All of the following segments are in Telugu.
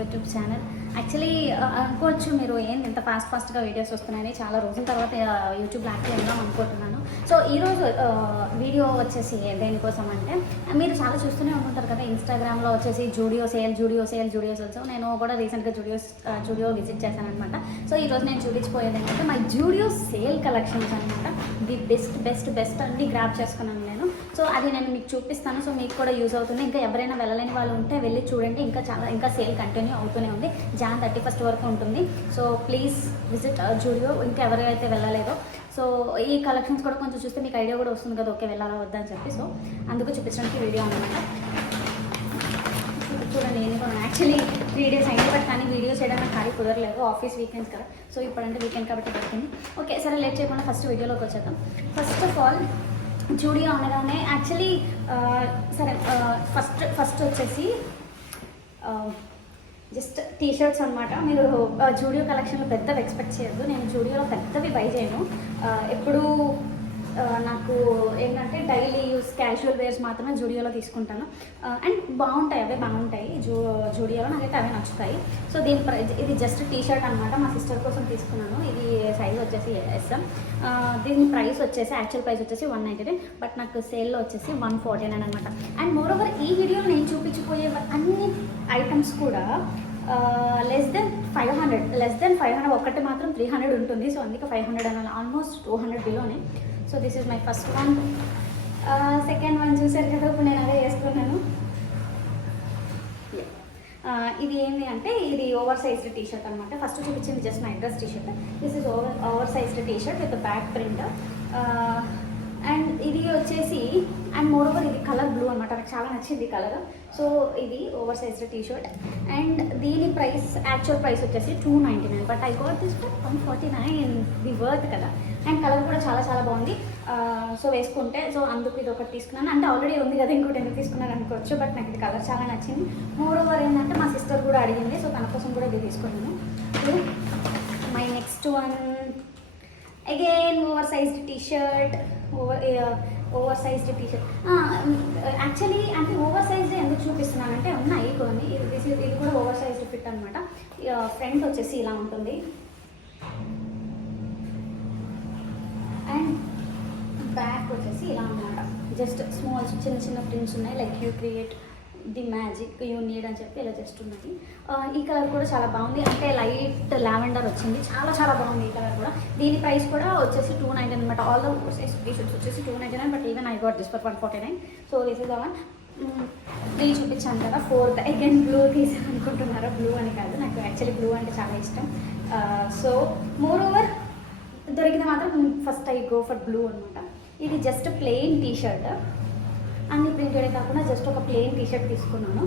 YouTube channel. యాక్చువల్లీ అనుకోవచ్చు మీరు ఏంటి ఇంత ఫాస్ట్గా వీడియోస్ వస్తున్నాయని. చాలా రోజుల తర్వాత యూట్యూబ్లో యాక్టివ్ ఉందాం అనుకుంటున్నాను. సో ఈరోజు వీడియో వచ్చేసి దేనికోసం అంటే, మీరు చాలా చూస్తూనే ఉంటుంటారు కదా ఇన్స్టాగ్రామ్లో వచ్చేసి జూడియో సేల్. సో నేను కూడా రీసెంట్గా జూడియో విజిట్ చేశాను అనమాట. సో ఈరోజు నేను చూపించిపోయేది ఏంటంటే మై జూడియో సేల్ కలెక్షన్స్ అనమాట. ది బెస్ట్ అన్ని గ్రాప్ చేసుకున్నాను నేను. సో అది నేను మీకు చూపిస్తాను. సో మీకు కూడా యూజ్ అవుతుంది. ఇంకా ఎవరైనా వెళ్ళలేని వాళ్ళు ఉంటే వెళ్ళి చూడండి. ఇంకా సేల్ కంటిన్యూ అవుతూనే ఉంది. Jan 31 వరకు ఉంటుంది. So please visit Zudio. ఇంకా ఎవరైతే వెళ్ళలేదో సో ఈ కలెక్షన్స్ కూడా కొంచెం చూస్తే మీకు ఐడియా కూడా వస్తుంది కదా, ఓకే వెళ్ళాలా వద్దా అని చెప్పి. సో అందుకు చూపించడానికి వీడియో అనమాట. చూడండి, నేను కూడా యాక్చువల్లీ 3 days అయింది, బట్ కానీ వీడియో చేయడానికి ఖాళీ కుదరలేదు. ఆఫీస్ వీకెండ్స్ కదా, సో ఇప్పుడంటే వీకెండ్ కాబట్టి దొరికింది. ఓకే సరే, లేట్ చేయకుండా ఫస్ట్ వీడియోలోకి వచ్చేద్దాం. ఫస్ట్ ఆఫ్ ఆల్ జూడియో అనగానే యాక్చువల్లీ సరే ఫస్ట్ వచ్చేసి జస్ట్ టీషర్ట్స్ అనమాట. మీరు జూడియో కలెక్షన్లో పెద్దవి ఎక్స్పెక్ట్ చేయొద్దు. నేను జూడియోలో పెద్దవి బై చేయను. ఎప్పుడు నాకు ఏంటంటే డైలీ యూస్ క్యాజువల్ వేర్స్ మాత్రమే జూడియోలో తీసుకుంటాను. అండ్ అవే బాగుంటాయి జూడియోలో, నాకైతే అవే నచ్చుతాయి. సో ఇది జస్ట్ టీషర్ట్ అనమాట. మా సిస్టర్ కోసం తీసుకున్నాను. ఇది సైజ్ వచ్చేసి SM. దీని ప్రైస్ వచ్చేసి యాక్చువల్ ప్రైస్ వచ్చేసి 199, బట్ నాకు సేల్లో వచ్చేసి 149 అనమాట. అండ్ మోర్ ఓవర్ ఈ వీడియోలో నేను చూపించిపోయే అన్ని ఐటమ్స్ కూడా లెస్ దెన్ 500 ఒకటి మాత్రం 300 ఉంటుంది. సో అందుకే 500 అనాలి, ఆల్మోస్ట్ 200 బిలోనే. So this is my first one. Second one చూసారు కదా, ఇప్పుడు నేను అదే వేసుకున్నాను. ఇది ఏంటి అంటే ఇది ఓవర్ సైజ్డ్ టీషర్ట్ అనమాట. ఫస్ట్ చూపించింది just night dress t-shirt. This is over sized t-shirt with back print. And ఇది వచ్చేసి అండ్ మోర్ ఓవర్ ఇది కలర్ బ్లూ అనమాట. నాకు చాలా నచ్చింది కలర్. సో ఇది ఓవర్ సైజ్డ్ టీషర్ట్. అండ్ దీని ప్రైస్ యాక్చువల్ ప్రైస్ వచ్చేసి 299, but I got this for 149. The worth కదా. అండ్ కలర్ కూడా చాలా బాగుంది. సో వేసుకుంటే సో అందుకు ఇది ఒకటి తీసుకున్నాను. అంటే ఆల్రెడీ ఉంది కదా, ఇంకోటి ఎందుకు తీసుకున్నాను అనుకోవచ్చు, బట్ నాకు ఇది కలర్ చాలా నచ్చింది. మోర్ ఓవర్ ఏంటంటే మా సిస్టర్ కూడా అడిగింది, సో తన కోసం కూడా ఇది తీసుకున్నాను. My next one again over sized t-shirt. Over sized t-shirt actually అంటే ఓవర్ సైజ్డ్ ఎందుకు చూపిస్తున్నానంటే ఉన్నాయి కొన్ని. ఇది కూడా ఓవర్ సైజ్డ్ ఫిట్ అనమాట. ఫ్రంట్ వచ్చేసి ఇలా ఉంటుంది అండ్ బ్యాక్ వచ్చేసి ఇలా అనమాట. జస్ట్ స్మాల్ చిన్న ప్రింట్స్ ఉన్నాయి, like you create the magic you need అని చెప్పి ఇలా జస్ట్ ఉన్నది. ఈ కలర్ కూడా చాలా బాగుంది. అంటే లైట్ లావెండర్ వచ్చింది, చాలా బాగుంది ఈ కలర్ కూడా. దీని ప్రైస్ కూడా వచ్చేసి 299 అనమాట. ఆల్ ద టీషర్ట్స్ వచ్చేసి 299, but even I got this for 149. So this is the one. 3 చూపించాను కదా, 4th అగైన్ బ్లూ తీసాను అనుకుంటున్నారా? బ్లూ అని కాదు, నాకు యాక్చువల్లీ బ్లూ అంటే చాలా ఇష్టం. సో మోర్ ఓవర్ దొరికిన మాత్రం first I go for blue అనమాట. ఇది జస్ట్ ప్లెయిన్ టీషర్ట్, అన్ని ప్రింటెడే కాకుండా జస్ట్ ఒక ప్లెయిన్ టీషర్ట్ తీసుకున్నాను.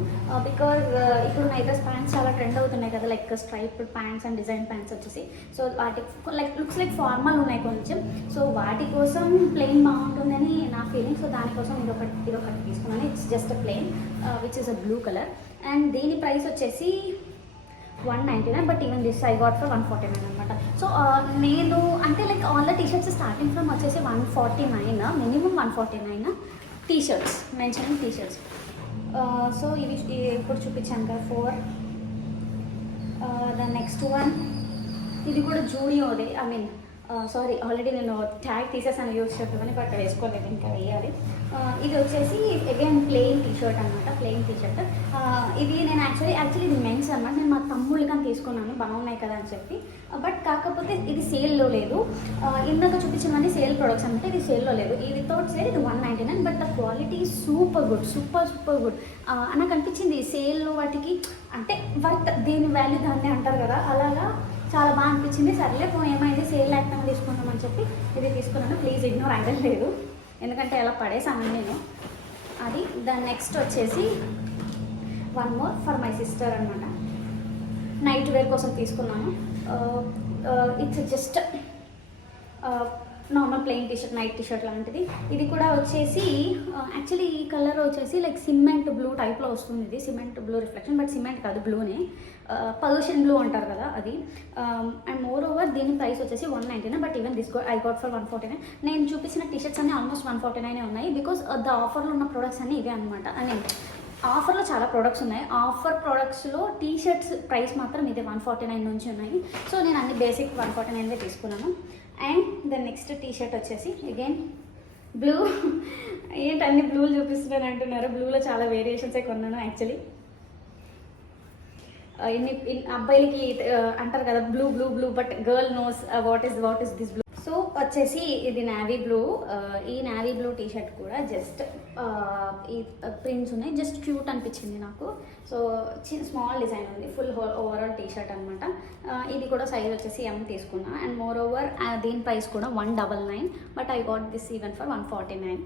బికాజ్ ఇప్పుడు నైట్ డ్రెస్ ప్యాంట్స్ చాలా ట్రెండ్ అవుతున్నాయి కదా, like striped pants and design pants వచ్చేసి. సో వాటి లుక్స్ లైక్ ఫార్మల్ ఉన్నాయి కొంచెం. సో వాటి కోసం ప్లెయిన్ బాగుంటుందని నా ఫీలింగ్. సో దానికోసం ఇదొకటి తీసుకున్నాను. It's just plain which is a blue colour. And దీని ప్రైస్ వచ్చేసి 199, but even this I got for 149 అనమాట. సో నేను అంటే like all the t-shirts starting from వచ్చేసి 149, minimum 149 t-shirts, mentioning t-shirts. So ఇవి ఇప్పుడు చూపించాను కదా 4. ద నెక్స్ట్ వన్ ఇది కూడా జూడియోదే. ఐ మీన్ సారీ, ఆల్రెడీ నేను ట్యాగ్ తీసేసాను యూజ్ చేద్దామని, బట్ వేసుకోలేదు, ఇంకా వేయాలి. ఇది వచ్చేసి అగైన్ ప్లెయిన్ టీషర్ట్ అనమాట. ప్లెయిన్ టీషర్ట్ ఇది నేను యాక్చువల్లీ ఇది మెన్స్ అనమాట. నేను మా తమ్ముళ్ళు కానీ తీసుకున్నాను, బాగున్నాయి కదా అని చెప్పి. బట్ కాకపోతే ఇది సేల్లో లేదు. ఇందాక చూపించినవన్నీ సేల్ ప్రొడక్ట్స్ అనమాట. ఇది సేల్లో లేదు. ఈ వితౌట్ సేల్ ఇది 199, but the quality super good. నాకు అనిపించింది సేల్లో వాటికి అంటే వర్త్, దేని వాల్యూ దాన్ని అంటారు కదా, అలాగా చాలా బాగా అనిపించింది. సర్లే ఏమైంది సేల్ లేకపోతే తీసుకుందామని చెప్పి ఇది తీసుకున్నాను. ప్లీజ్ ఇగ్నోర్, ఐడల్ లేదు, ఎందుకంటే అలా పడేసాను నేను. అది దాని నెక్స్ట్ వచ్చేసి one more for my sister అనమాట. నైట్ వేర్ కోసం తీసుకున్నాను. It's just normal plain t-shirt, night t-shirt లాంటిది. ఇది కూడా వచ్చేసి యాక్చువల్లీ ఈ కలర్ వచ్చేసి లైక్ సిమెంట్ బ్లూ టైప్లో వస్తుంది. ఇది cement blue reflection, but cement కాదు, బ్లూనే. పర్షియన్ బ్లూ అంటారు కదా అది. అండ్ మోర్ ఓవర్ దీని ప్రైస్ వచ్చేసి 199, but even this I got for 149. నేను చూపించిన టీషర్ట్స్ అన్నీ ఆల్మోస్ట్ 149 ఉన్నాయి. బికాస్ ద ఆఫర్లో ఉన్న ప్రొడక్ట్స్ అన్నీ ఇవే అనమాట. అని ఆఫర్లో చాలా ప్రోడక్ట్స్ ఉన్నాయి. ఆఫర్ ప్రోడక్ట్స్లో టీ షర్ట్స్ ప్రైస్ మాత్రం ఇది 149 నుంచి ఉన్నాయి. సో నేను అన్ని బేసిక్ 149 తీసుకున్నాను. And then next t-shirt వచ్చేసి అగైన్ బ్లూ. ఏంటి అన్ని బ్లూలు చూపిస్తున్నాను అంటున్నారు. బ్లూలో చాలా వేరియేషన్సే కొన్నాను యాక్చువల్లీ. అబ్బాయిలకి అంటారు కదా blue blue blue, but girl knows what is this blue. So వచ్చేసి ఇది నావీ బ్లూ. ఈ నావీ బ్లూ టీ షర్ట్ కూడా జస్ట్ ఈ ప్రింట్స్ ఉన్నాయి, జస్ట్ క్యూట్ అనిపించింది నాకు. సో స్మాల్ డిజైన్ ఉంది, ఫుల్ ఓవరాల్ టీ షర్ట్ అనమాట. ఇది కూడా సైజ్ వచ్చేసి M తీసుకున్నా. అండ్ మోర్ ఓవర్ దీని ప్రైస్ కూడా 199, but I got this even for 149.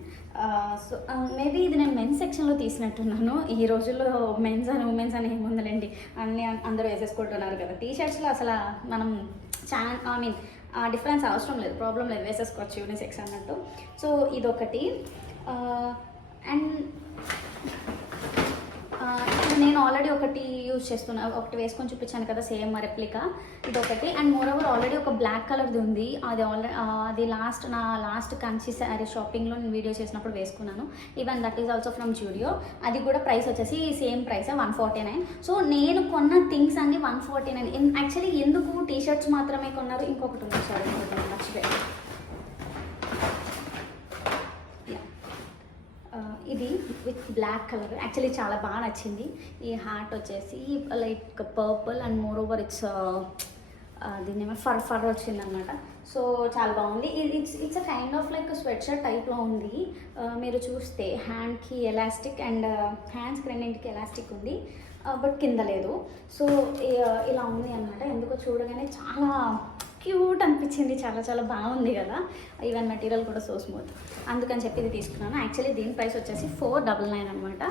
So maybe ఇది నేను మెన్స్ సెక్షన్లో తీసినట్టున్నాను. ఈ రోజుల్లో మెన్స్ అని ఉమెన్స్ అని ఏముందండి, అన్నీ అందరూ వేసేసుకుంటున్నారు కదా. టీ షర్ట్స్లో అసలు మనం డిఫరెన్స్ అవసరం లేదు, ప్రాబ్లం లేదు, వేసేసుకోవచ్చు యూనిసెక్స్ అన్నట్టు. సో ఇదొకటి. అండ్ నేను ఆల్రెడీ ఒకటి యూజ్ చేస్తున్నా, ఒకటి వేసుకొని చూపించాను కదా సేమ్ రెప్లికా, ఇదొకటి. అండ్ మోర్ ఓవర్ ఆల్రెడీ ఒక బ్లాక్ కలర్ది ఉంది, అది నా లాస్ట్ కంచి శారీ షాపింగ్లో నేను వీడియో చేసినప్పుడు వేసుకున్నాను. Even that is also from Zudio. అది కూడా ప్రైస్ వచ్చేసి సేమ్ ప్రైస్ 149. సో నేను కొన్న థింగ్స్ అన్ని 149. యాక్చువల్లీ ఎందుకు టీ షర్ట్స్ మాత్రమే కొన్నారు, ఇంకొకటి ఉంది, సారీ మర్చిపోయాను. ఇది విత్ బ్లాక్ కలర్ యాక్చువల్లీ చాలా బాగా నచ్చింది. ఈ హార్ట్ వచ్చేసి like purple and more over it's దీని ఏమో ఫర్ వచ్చిందనమాట. సో చాలా బాగుంది. It's a kind of like sweat shirt టైప్లో ఉంది. మీరు చూస్తే హ్యాండ్కి ఎలాస్టిక్ అండ్ హ్యాండ్స్కి రెండింటికి ఎలాస్టిక్ ఉంది, బట్ కింద లేదు. సో ఇలా ఉంది అనమాట. ఎందుకో చూడగానే చాలా క్యూట్ అనిపించింది, చాలా చాలా బాగుంది కదా. ఈవెన్ మెటీరియల్ కూడా సో స్మూత్, అందుకని చెప్పి ఇది తీసుకున్నాను. యాక్చువల్లీ దీని ప్రైస్ వచ్చేసి 499 అనమాట.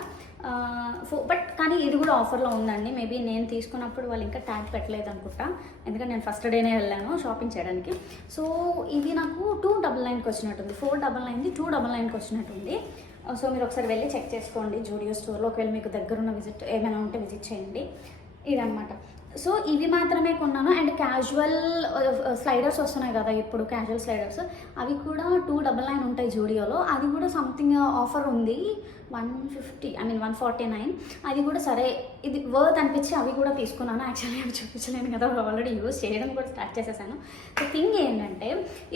బట్ కానీ ఇది కూడా ఆఫర్లో ఉందండి. మేబీ నేను తీసుకున్నప్పుడు వాళ్ళు ఇంకా ట్యాగ్ పెట్టలేదు అనుకుంటా, ఎందుకంటే నేను ఫస్ట్ డేనే వెళ్ళాను షాపింగ్ చేయడానికి. సో ఇది నాకు 299కి వచ్చినట్టుంది. 499ది 299కి వచ్చినట్టుంది. సో మీరు ఒకసారి వెళ్ళి చెక్ చేసుకోండి జూడియో స్టోర్లో, ఒకవేళ మీకు దగ్గరున్న విజిట్ ఏమైనా ఉంటే విజిట్ చేయండి. ఇదనమాట. సో ఇవి మాత్రమే కొన్నాను. అండ్ క్యాజువల్ స్లైడర్స్ వస్తున్నాయి కదా ఇప్పుడు, క్యాజువల్ స్లైడర్స్ అవి కూడా 299 ఉంటాయి జూడియోలో. అది కూడా సంథింగ్ ఆఫర్ ఉంది, 149. అది కూడా సరే ఇది వర్త్ అనిపించి అవి కూడా తీసుకున్నాను. యాక్చువల్లీ అవి చూపించలేను కదా, ఆల్రెడీ యూజ్ చేయడం కూడా స్టార్ట్ చేసేసాను. సో థింగ్ ఏంటంటే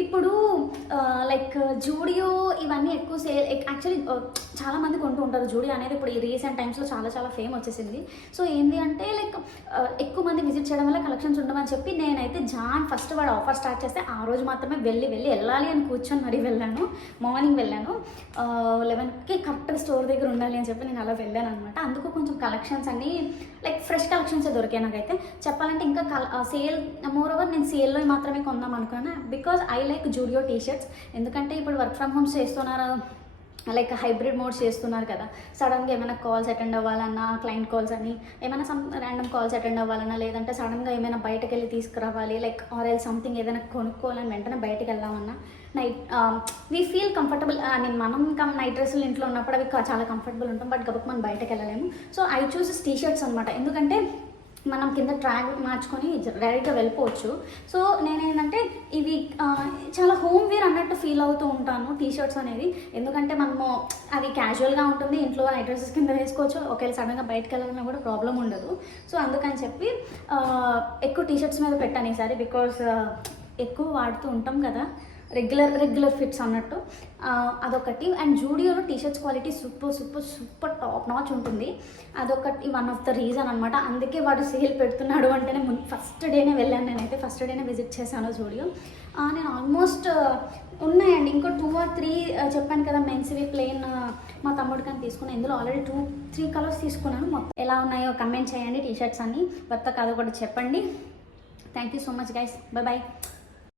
ఇప్పుడు లైక్ జూడియో ఇవన్నీ ఎక్కువ సేల్, యాక్చువల్లీ చాలామంది కొంటూ ఉంటారు. జూడియో అనేది ఇప్పుడు ఈ రీసెంట్ టైమ్స్లో చాలా ఫేమ్ వచ్చేసింది. సో ఏంటి అంటే లైక్ ఎక్కువ మంది విజిట్ చేయడం వల్ల కలెక్షన్స్ ఉండమని చెప్పి నేనైతే ఫస్ట్ వాడు ఆఫర్ స్టార్ట్ చేస్తే ఆ రోజు మాత్రమే వెళ్ళాలి అని కూర్చొని మరీ వెళ్ళాను. మార్నింగ్ వెళ్ళాను 11కి కరెక్ట్గా స్టోర్ దగ్గర ఉండాలి అని చెప్పి నేను అలా వెళ్ళాను అనమాట. అందుకు కొంచెం కలెక్షన్స్ అన్నీ లైక్ ఫ్రెష్ కలెక్షన్సే దొరికాయి నాకైతే. చెప్పాలంటే ఇంకా సేల్, మోర్ ఓవర్ నేను సేల్లో మాత్రమే కొందాం అనుకున్నాను. Because I like Zudio T shirts. ఎందుకంటే ఇప్పుడు వర్క్ ఫ్రమ్ హోమ్స్ చేస్తున్నారు, లైక్ హైబ్రిడ్ మోడ్స్ చేస్తున్నారు కదా. సడన్గా ఏమైనా కాల్స్ అటెండ్ అవ్వాలన్నా, క్లయింట్ కాల్స్ అని ఏమైనా ర్యాండమ్ కాల్స్ అటెండ్ అవ్వాలన్నా, లేదంటే సడన్గా ఏమైనా బయటకు వెళ్ళి తీసుకురావాలి, లైక్ ఆర్ఎల్ సంథింగ్ ఏదైనా కొనుక్కోవాలని వెంటనే బయటకు వెళ్దామన్నా వీ ఫీల్ కంఫర్టబుల్. మనం నైట్ డ్రెస్సులు ఇంట్లో ఉన్నప్పుడు అవి చాలా కంఫర్టబుల్ ఉంటాం, బట్ గబక్ మనం బయటకు వెళ్ళలేము. So I choose T shirts అనమాట. ఎందుకంటే మనం కింద ట్రాక్ మార్చుకొని డైరెక్ట్గా వెళ్ళిపోవచ్చు. సో నేనేంటంటే ఇవి చాలా హోమ్ వేర్ అన్నట్టు ఫీల్ అవుతూ ఉంటాను టీ షర్ట్స్ అనేది. ఎందుకంటే మనము అది క్యాజువల్గా ఉంటుంది, ఇంట్లో నైట్ డ్రెస్సెస్ కింద వేసుకోవచ్చు, ఒకవేళ సడన్గా బయటకు వెళ్ళాలన్నా కూడా ప్రాబ్లం ఉండదు. సో అందుకని చెప్పి ఎక్కువ టీ షర్ట్స్ మీద పెట్టాను ఈసారి. బికాస్ ఎక్కువ వాడుతూ ఉంటాం కదా, రెగ్యులర్ ఫిట్స్ అన్నట్టు అదొకటి. అండ్ జూడియోలో T shirts quality super top notch ఉంటుంది. అదొకటి వన్ ఆఫ్ ద రీజన్ అనమాట. అందుకే వాడు సేల్ పెడుతున్నాడు అంటేనే ఫస్ట్ డేనే వెళ్ళాను. నేనైతే ఫస్ట్ డేనే విజిట్ చేశాను జూడియో. నేను ఆల్మోస్ట్ ఉన్నాయండి, ఇంకో 2 or 3 చెప్పాను కదా మెన్స్వి ప్లెయిన్ మా తమ్ముడు కానీ తీసుకున్నాను. ఇందులో ఆల్రెడీ 2-3 కలర్స్ తీసుకున్నాను. మొత్తం ఎలా ఉన్నాయో కమెంట్ చేయండి. టీషర్ట్స్ అన్నీ వర్త కాదో కూడా చెప్పండి. Thank you so much guys, bye.